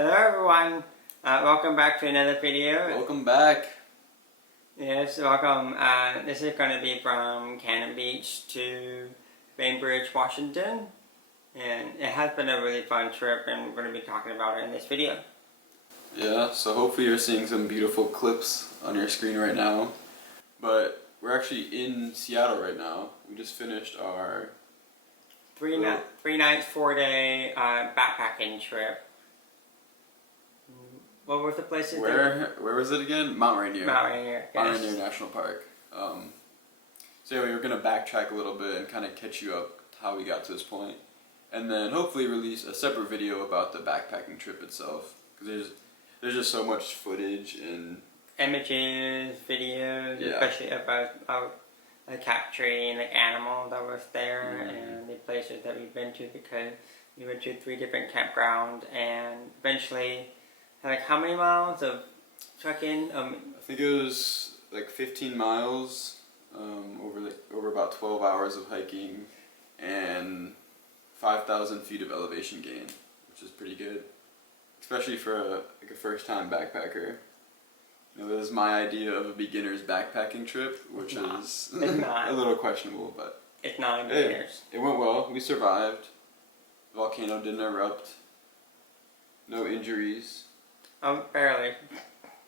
Hello everyone, welcome back to another video. Welcome back. Yes, welcome. This is going to be from Cannon Beach to Bainbridge, Washington. And it has been a really fun trip and we're going to be talking about it in this video. Yeah, so hopefully you're seeing some beautiful clips on your screen right now. But we're actually in Seattle right now. We just finished our three nights, 4-day backpacking trip. What was the place? Where was it again? Mount Rainier. Mount Rainier. Yes. Mount Rainier National Park. So yeah, we were gonna backtrack a little bit and kind of catch you up how we got to this point, and then hopefully release a separate video about the backpacking trip itself. Because there's just so much footage and images, videos, yeah. Especially about capturing the animal that was there and the places that we've been to, because we went to 3 different campgrounds and eventually like how many miles of trekking? I think it was like 15 miles over about 12 hours of hiking and 5,000 feet of elevation gain, which is pretty good, especially for a first-time backpacker. You know, this is my idea of a beginner's backpacking trip, which is a little questionable, but it's not a beginner's. It went well. We survived. The volcano didn't erupt. No injuries. Oh, barely.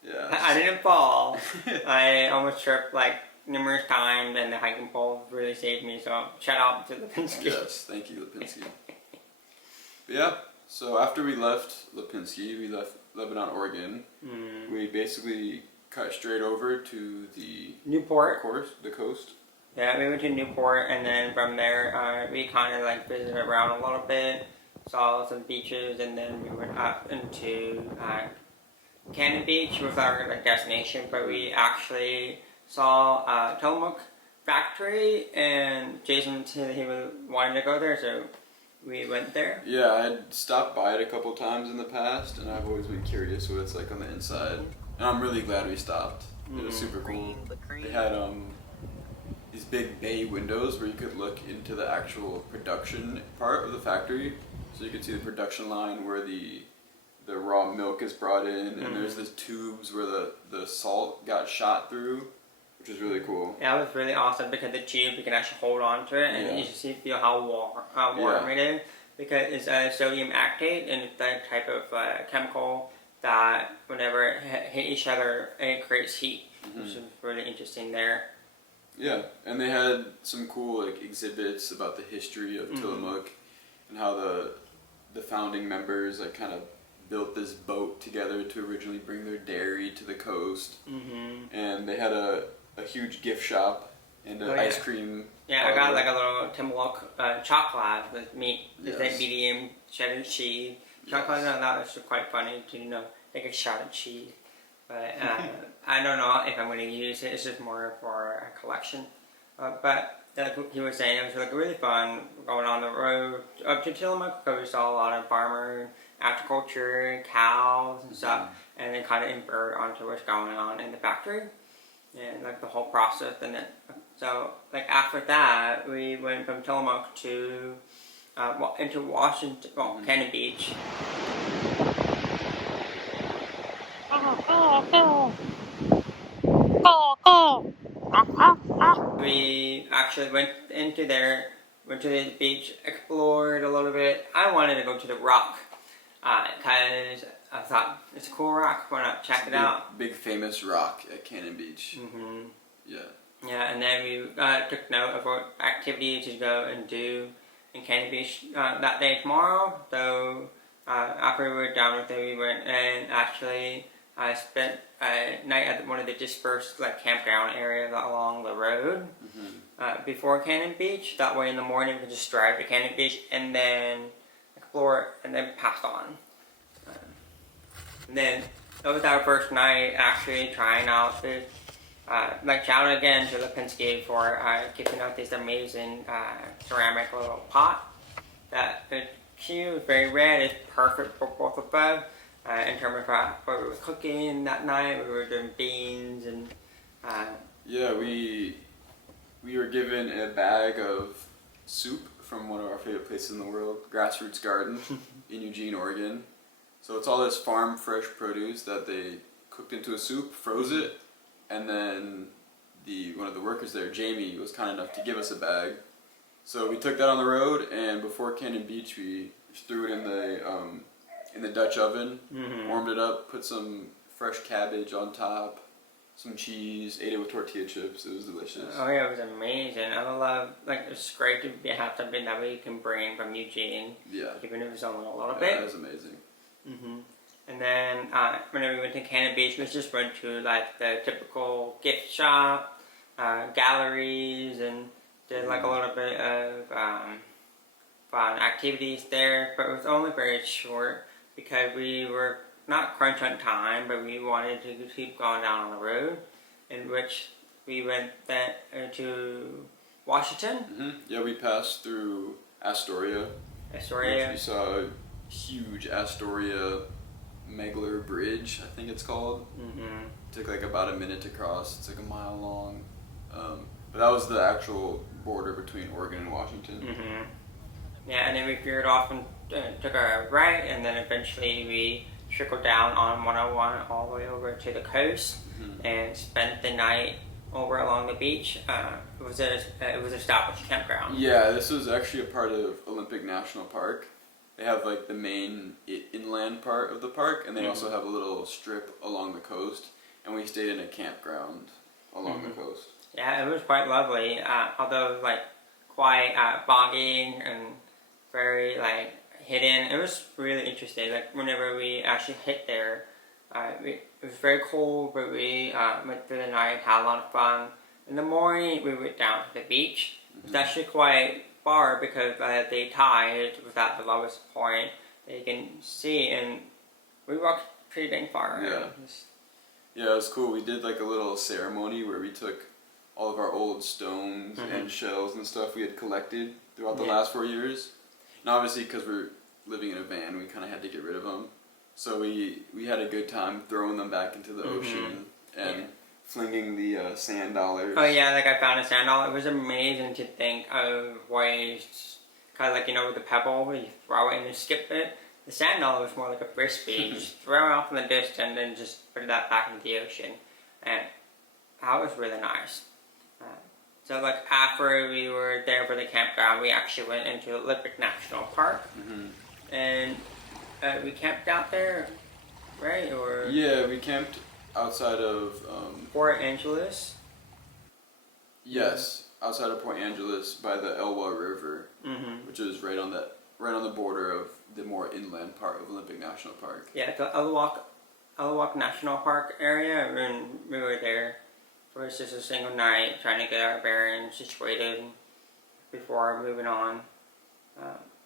Yeah. I didn't fall. I almost tripped like numerous times, and the hiking pole really saved me. So shout out to Lipinski. Yes, thank you, Lipinski. But yeah. So after we left Lipinski, we left Lebanon, Oregon. We basically cut straight over to the Newport. The coast. Yeah, we went to Newport, and then from there we kind of like visited around a little bit, saw some beaches, and then we went up into Cannon Beach was our destination. But we actually saw Tillamook factory, and Jason said he wanted to go there, so we went there. Yeah, I had stopped by it a couple times in the past, and I've always been curious what it's like on the inside. And I'm really glad we stopped. It was super cool. They had these big bay windows where you could look into the actual production part of the factory. So you could see the production line where the raw milk is brought in, and there's these tubes where the salt got shot through, which is really cool. Yeah, it was really awesome because the tube, you can actually hold on to it, and you just feel how warm it is, because it's sodium actate, and it's that type of chemical that whenever it hit each other, it creates heat, which is really interesting there. Yeah, and they had some cool exhibits about the history of Tillamook and how the founding members kind of built this boat together to originally bring their dairy to the coast. And they had a huge gift shop and an ice cream. Yeah, I got like a little Tillamook chocolate with meat. It's like medium cheddar cheese. Chocolate, that was quite funny to take a shot at cheese. But I don't know if I'm going to use it. It's just more for a collection. But like he was saying, it was really fun going on the road up to Tillamook, because we saw a lot of farmer agriculture, cows and stuff, and then kind of infer onto what's going on in the factory and like the whole process. And then so like after that, we went from Tillamook to into Washington, Cannon Beach. We actually went to the beach, explored a little bit. I wanted to go to the rock, because I thought it's a cool rock. Why not check it out? Big famous rock at Cannon Beach. Yeah. Yeah, and then we took note of what activities to go and do in Cannon Beach that day tomorrow. So after we were done with it, we went and actually spent a night at one of the dispersed campground areas along the road before Cannon Beach. That way in the morning we could just drive to Cannon Beach and then explore it and then pass on. And then that was our first night actually trying out this. Shout out again to Lipinski for giving out this amazing ceramic little pot that is cute, very red. It's perfect for both of us. In terms of what we were cooking that night, we were doing beans and yeah, we were given a bag of soup from one of our favorite places in the world, Grassroots Garden in Eugene, Oregon. So it's all this farm fresh produce that they cooked into a soup, froze it, and then one of the workers there, Jamie, was kind enough to give us a bag. So we took that on the road, and before Cannon Beach, we just threw it in the Dutch oven, warmed it up, put some fresh cabbage on top, some cheese, ate it with tortilla chips. It was delicious. Oh yeah, it was amazing. I love, like, it's great to have something that we can bring from Eugene. Yeah. Even if it's only a little bit. That was amazing. And then whenever we went to Cannon Beach, we just went to like the typical gift shop, galleries, and did like a little bit of fun activities there. But it was only very short because we were not crunch on time, but we wanted to keep going down on the road, in which we went then to Washington. Yeah, we passed through Astoria. We saw a huge Astoria Megler Bridge, I think it's called. It took like about a minute to cross. It's like a mile long. But that was the actual border between Oregon and Washington. Yeah, and then we veered off and took a right, and then eventually we trickled down on 101 all the way over to the coast and spent the night over along the beach. It was an established campground. Yeah, this was actually a part of Olympic National Park. They have like the main inland part of the park, and they also have a little strip along the coast, and we stayed in a campground along the coast. Yeah, it was quite lovely, although like quite boggy and very like hidden. It was really interesting. Like whenever we actually hit there, it was very cold, but we went through the night, had a lot of fun. In the morning, we went down to the beach. It's actually quite far because the tide was at the lowest point that you can see, and we walked pretty dang far. Yeah, it was cool. We did like a little ceremony where we took all of our old stones and shells and stuff we had collected throughout the last 4 years. And obviously, because we're living in a van, we kind of had to get rid of them. So we had a good time throwing them back into the ocean and flinging the sand dollars. Oh yeah, like I found a sand dollar. It was amazing to think of ways, kind of like, you know, with the pebble, where you throw it and you skip it. The sand dollar was more like a frisbee. You just throw it off in the distance and then just put that back into the ocean. And that was really nice. So like after we were there for the campground, we actually went into Olympic National Park. And we camped out there, right? Or yeah, we camped outside of Port Angeles. Yes, outside of Port Angeles by the Elwha River, which is right on the border of the more inland part of Olympic National Park. Yeah, the Elwha National Park area, and we were there for just a single night, trying to get our bearings situated before moving on.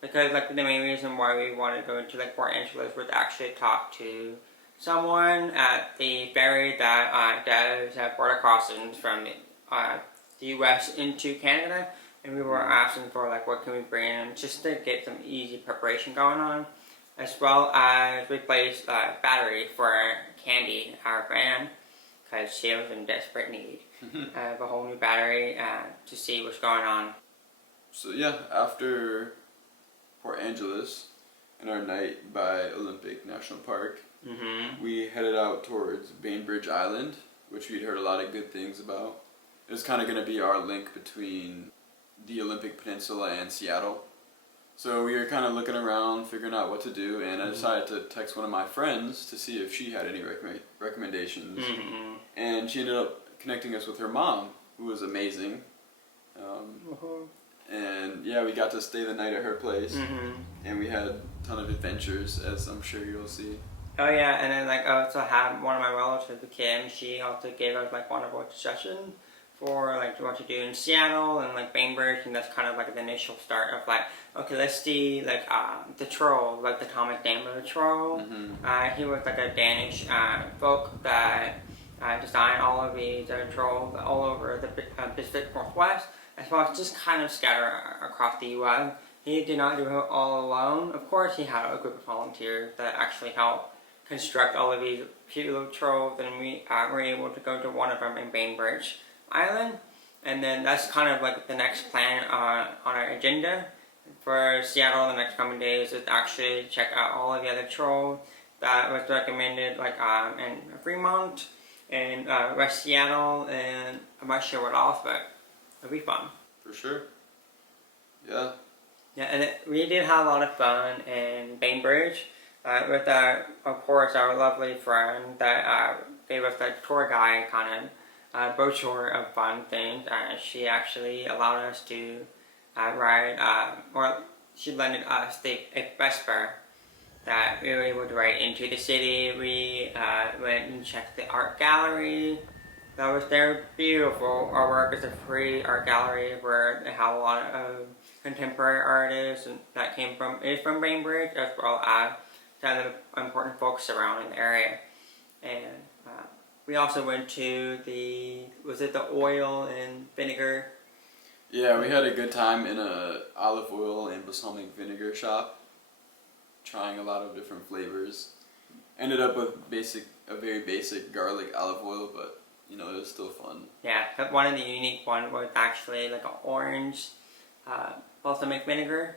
Because like the main reason why we wanted to go into like Port Angeles was to actually talk to someone at the ferry that does border crossings from the U.S. into Canada, and we were asking for like what can we bring in just to get some easy preparation going on, as well as replace battery for Candy, our van, because she was in desperate need of a whole new battery to see what's going on. So yeah, after Port Angeles and our night by Olympic National Park, we headed out towards Bainbridge Island, which we'd heard a lot of good things about. It was kind of going to be our link between the Olympic Peninsula and Seattle. So we were kind of looking around, figuring out what to do, and I decided to text one of my friends to see if she had any recommendations. And she ended up connecting us with her mom, who was amazing. And yeah, we got to stay the night at her place, and we had a ton of adventures, as I'm sure you'll see. Oh yeah, and then like I also had one of my relatives, Kim. She also gave us like wonderful suggestions for like what to do in Seattle and like Bainbridge, and that's kind of like the initial start of like, okay, let's see like the troll, like the comic name of the troll. He was like a Danish folk that designed all of these trolls all over the Pacific Northwest, as well as just kind of scattered across the U.S. He did not do it all alone. Of course, he had a group of volunteers that actually helped construct all of these cute little trolls, and we were able to go to one of them in Bainbridge Island. And then that's kind of like the next plan on our agenda for Seattle in the next coming days, is actually check out all of the other trolls that was recommended, like in Fremont and West Seattle, and I'm not sure what else, but it'll be fun. For sure. Yeah. Yeah, and we did have a lot of fun in Bainbridge with of course, our lovely friend that gave us the tour guide kind of brochure of fun things. She actually allowed us to ride, or she lended us a Vespa that we were able to ride into the city. We went and checked the art gallery that was there. Beautiful artwork. It's a free art gallery where they have a lot of contemporary artists and that came from, is from Bainbridge, as well as kind of important folks surrounding the area. And we also went to the oil and vinegar? Yeah, we had a good time in a olive oil and balsamic vinegar shop, trying a lot of different flavors. Ended up with a very basic garlic olive oil, but you know, it was still fun. Yeah, but one of the unique ones was actually like an orange balsamic vinegar,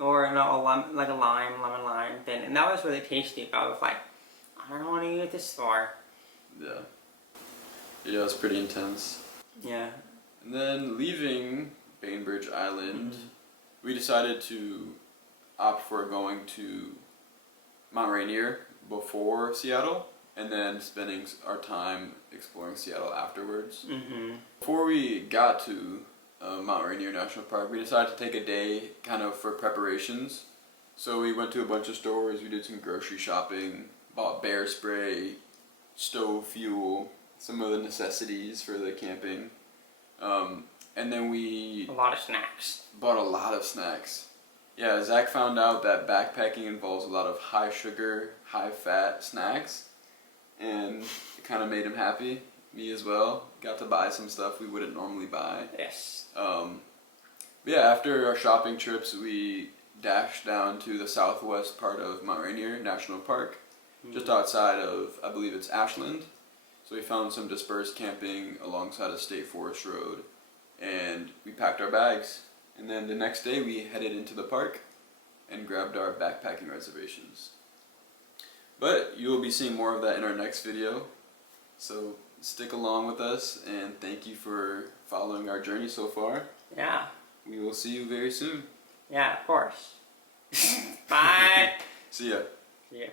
or no, like a lemon lime thing, and that was really tasty. But I was like, I don't want to use this for. Yeah. Yeah, it was pretty intense. Yeah. And then leaving Bainbridge Island, we decided to opt for going to Mount Rainier before Seattle, and then spending our time exploring Seattle afterwards. Before we got to Mount Rainier National Park, we decided to take a day kind of for preparations. So we went to a bunch of stores, we did some grocery shopping, bought bear spray, stove fuel, some of the necessities for the camping. And then we... A lot of snacks. Bought a lot of snacks. Yeah, Zach found out that backpacking involves a lot of high sugar, high fat snacks, and it kind of made him happy. Me as well. Got to buy some stuff we wouldn't normally buy. Yes. But yeah, after our shopping trips, we dashed down to the southwest part of Mount Rainier National Park, just outside of, I believe it's Ashland. So we found some dispersed camping alongside a state forest road, and we packed our bags. And then the next day we headed into the park and grabbed our backpacking reservations. But you will be seeing more of that in our next video. So stick along with us, and thank you for following our journey so far. Yeah. We will see you very soon. Yeah, of course. Bye. See ya. See ya.